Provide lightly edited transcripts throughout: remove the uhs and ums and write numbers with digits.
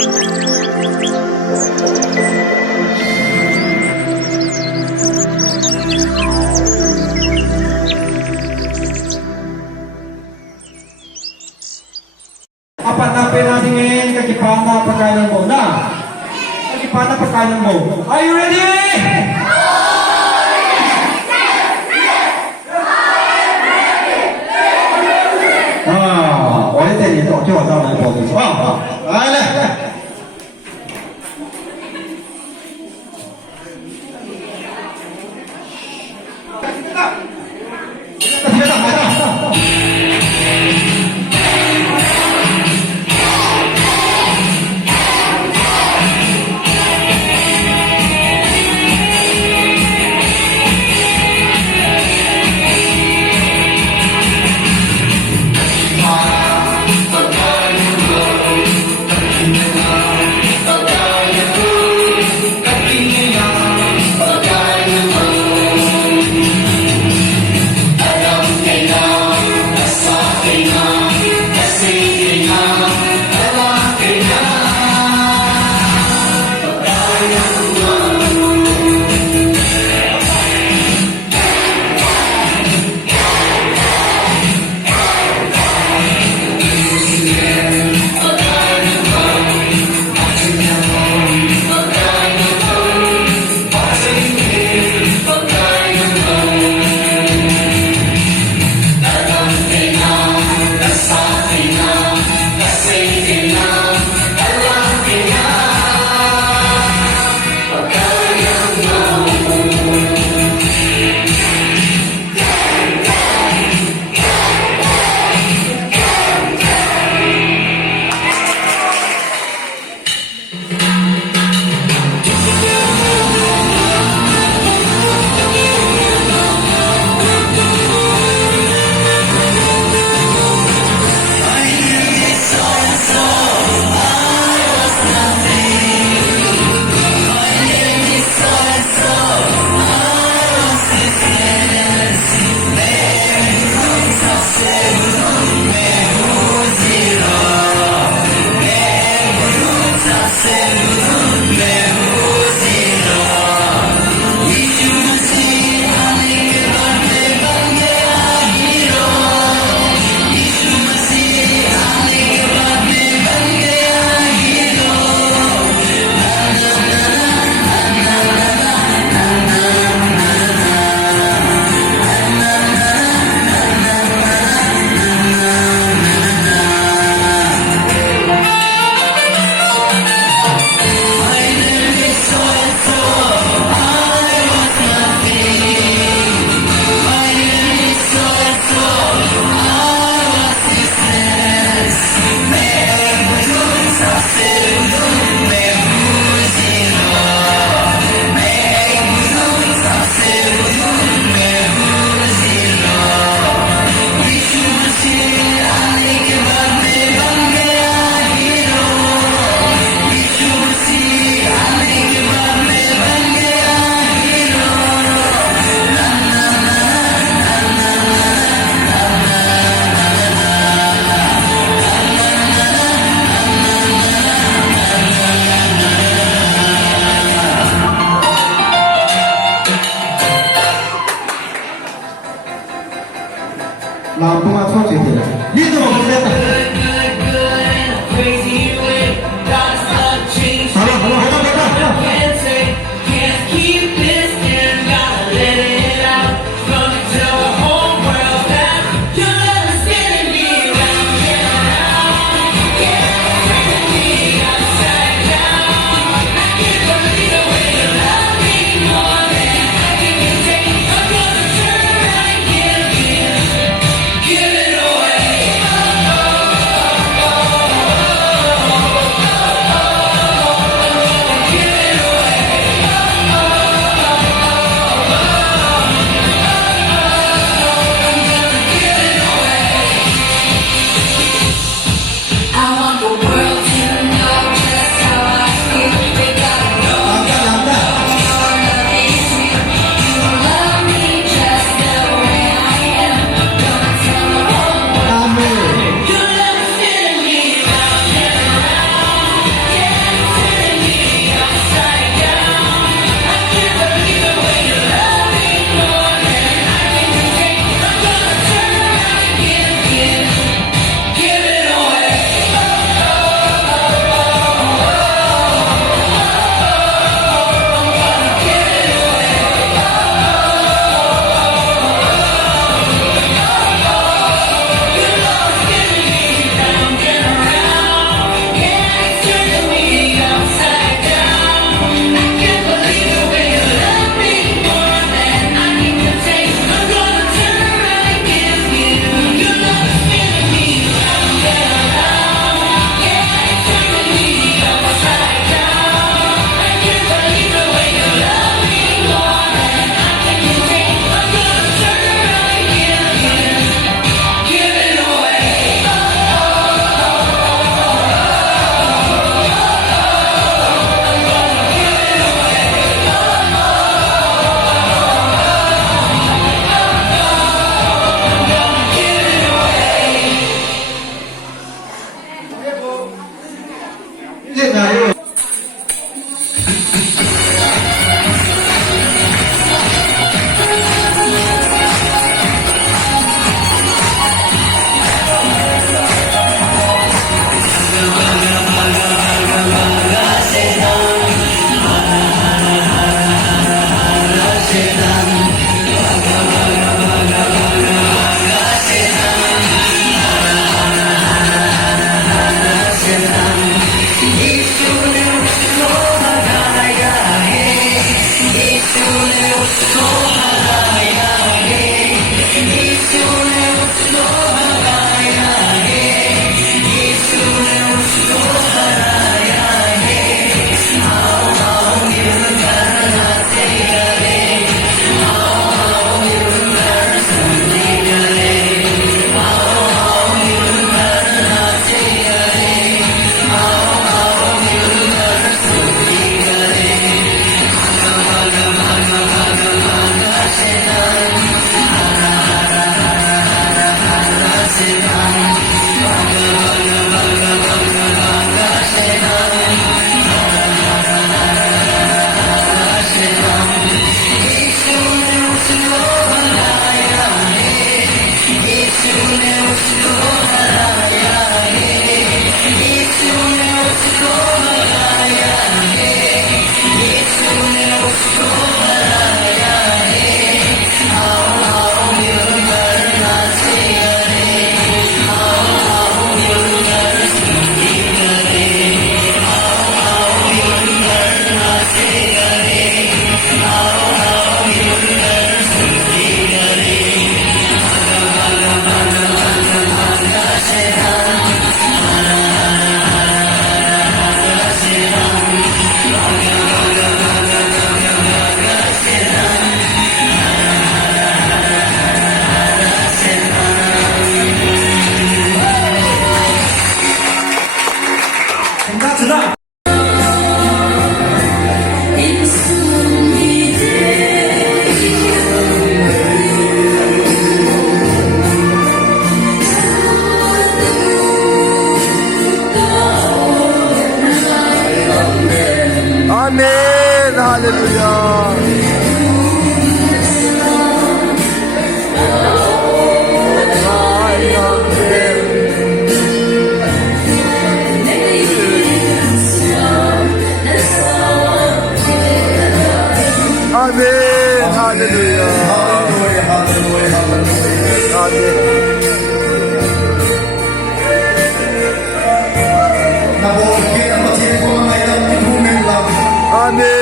Hanapin natin ngayon kagipana pagkain mo na. Kagipana pagkain mo. Are you ready? ulitin ito. 今日はダメなポーズです。来来。 나요. 아멘. 할렐루야. 아멘. 할렐루야. 아멘.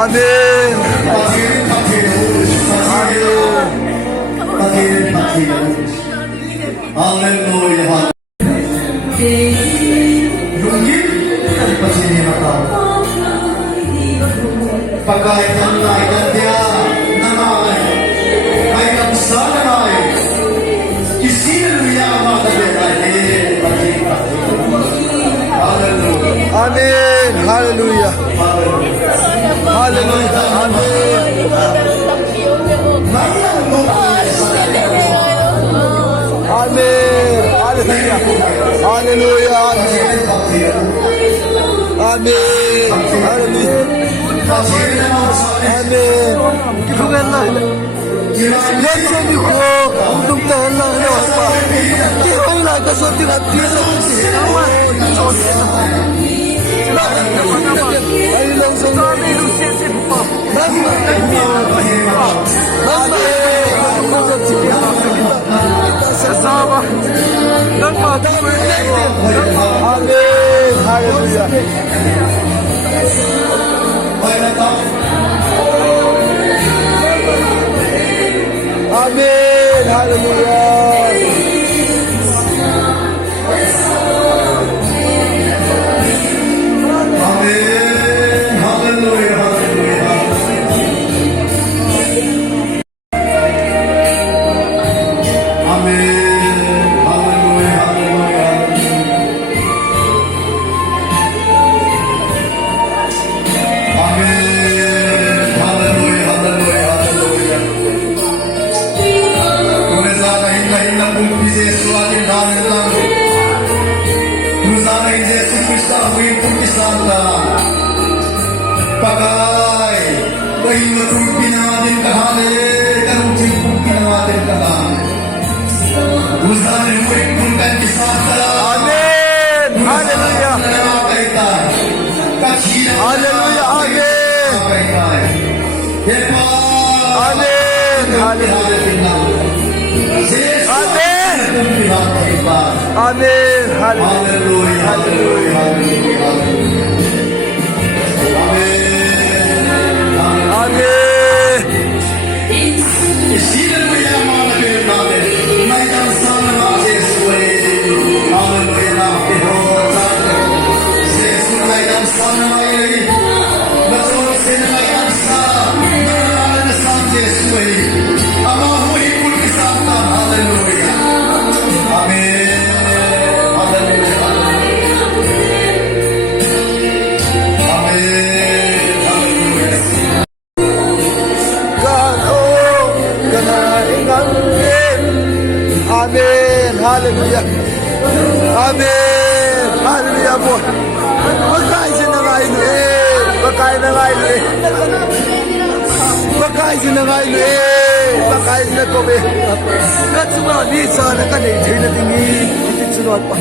아멘. Haleluya. Mungkin pas ini mata. Pakai tanah dan dia nama ayam sana isi dunia mata berani. Haleluya. 아멘. 할렐루야. 할렐루야. 아멘. Haleluya. Hallelujah. Amen. Hallelujah. Amen. Let them be called. Look down on the altar. They all like us something that feels Amen. Hallelujah. Amen. Hallelujah. Hallelujah. Amen. Amen. Hallelujah. Amen. Hallelujah. Bakay sinangaylo Bakay nangaylo Bakay sinangaylo Bakay sinakobe. Katsuma nisa nakanay na tingi sunod pa.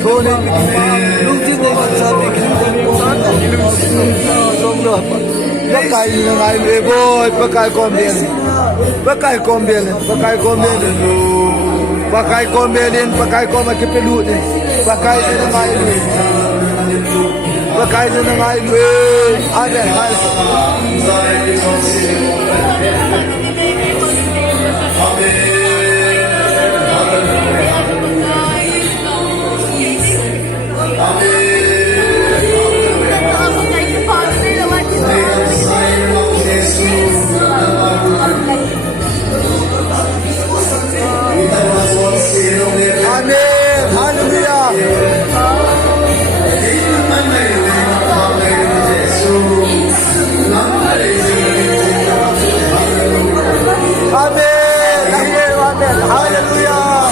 Kone lungtin na sabi kinunod pa. Bakay nangaylo boy. Bakay kombien. Bakay kombien. Bakay kombien. Pakai kombelin, pakai koma kepelut ni. Pakai senangai ni. Pakai senangai ni. Ada hal. Amen. Hallelujah. Amen. Amen. Hallelujah.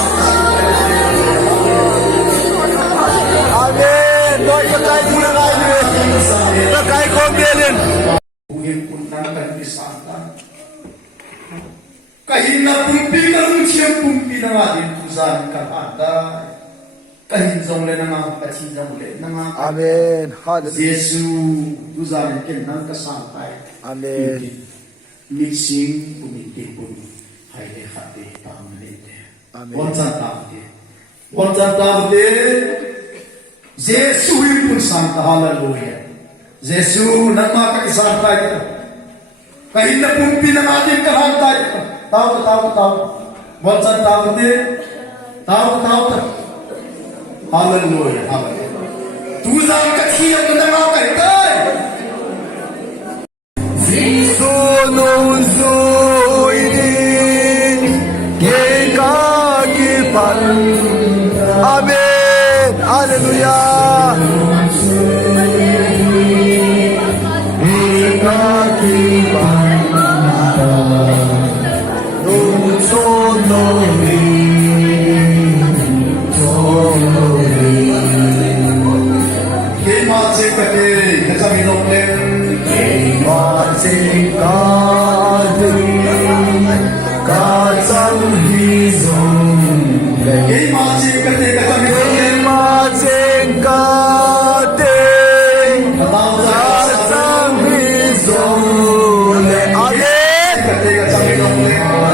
Amen. Lord, pakai sinangay ni. Pakai kombelin. Buhin punang dan disangka. Kahin na pumpi ng siyang pumpi na nga din tusan kapata. Kahin zong le na nga pati zong le na nga. Amen. Hallelujah. Yesu tusan ken nang kasangkay. Amen. Mixing pumitipun hay le khate pamalite. Amen. Wonsan tawde. Yesu pun sangka hallelujah. Yesu nang makakasangkay. Kahin na pumpi na nga din kahantay. Tahu. Wonsan tawde. Tahu. Hallelujah. Tusan katsiyang na nga kay. Amen. Hallelujah. Hãy subscribe cho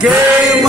kênh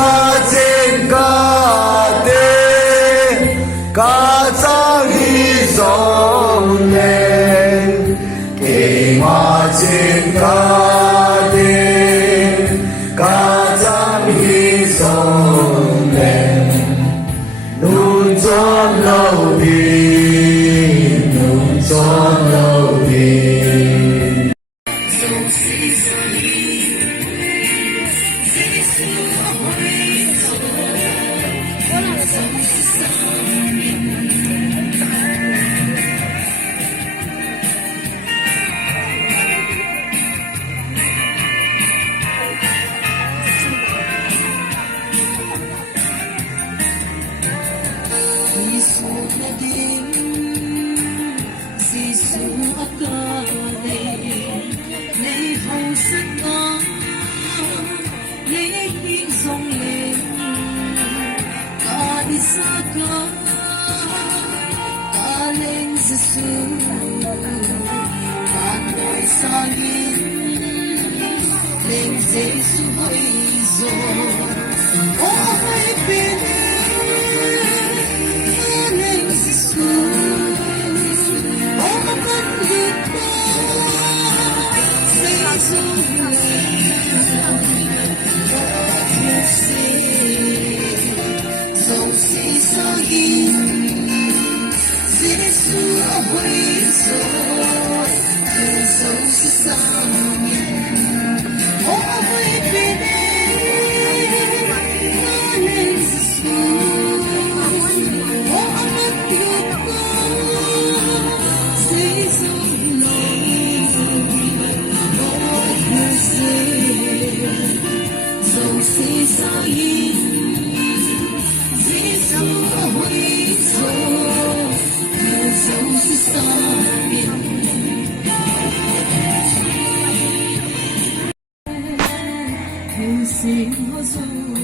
Ghiền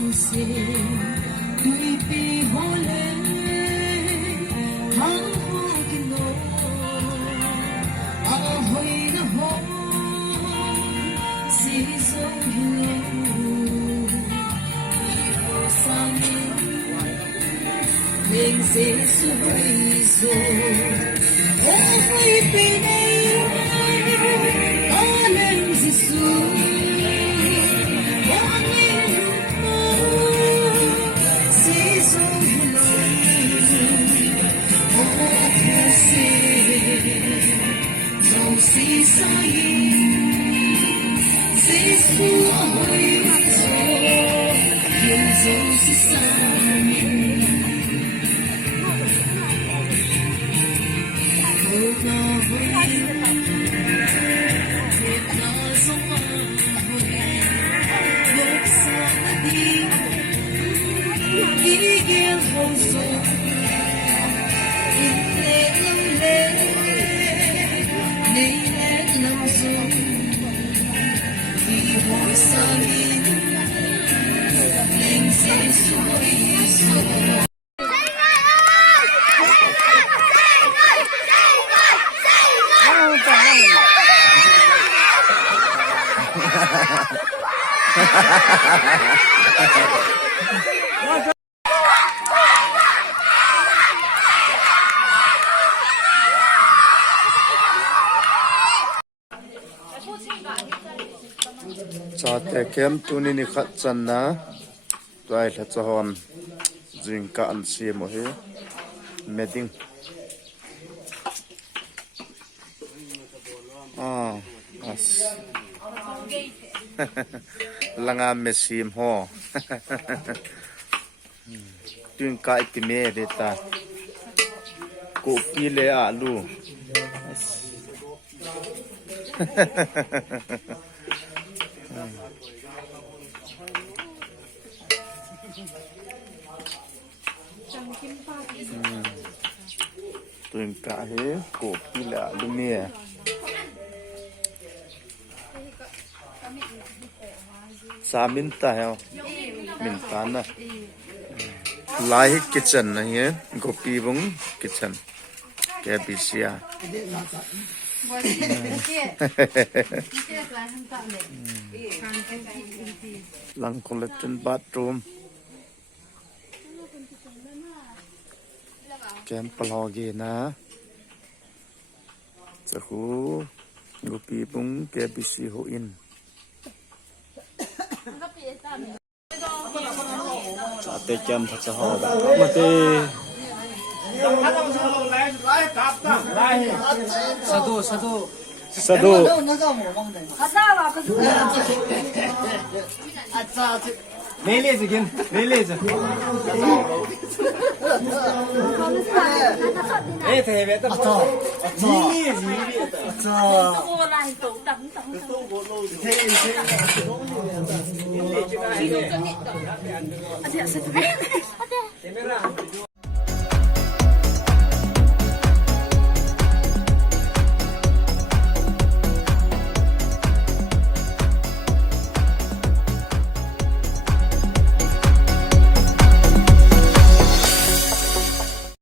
Mì Gõ để không bỏ lỡ CHATE kem tuni ni khat channa tuai la chahon jing ka an si mo he meeting as langa mesim ho tuing ka itime deta ko pile alu tuing ka he ko pile alu mie Saminta है मिलता ना like kitchen नहीं है गोपीबुंग kitchen KBC लंग collection bathroom कैंप लॉगे ना चखू गोपीबुंग KBC हो इन CHATE kem thật sự hồ đã có mà tê sado Neyle zikin, neyle zikin. Ê thề bé tập cho. Gì cho.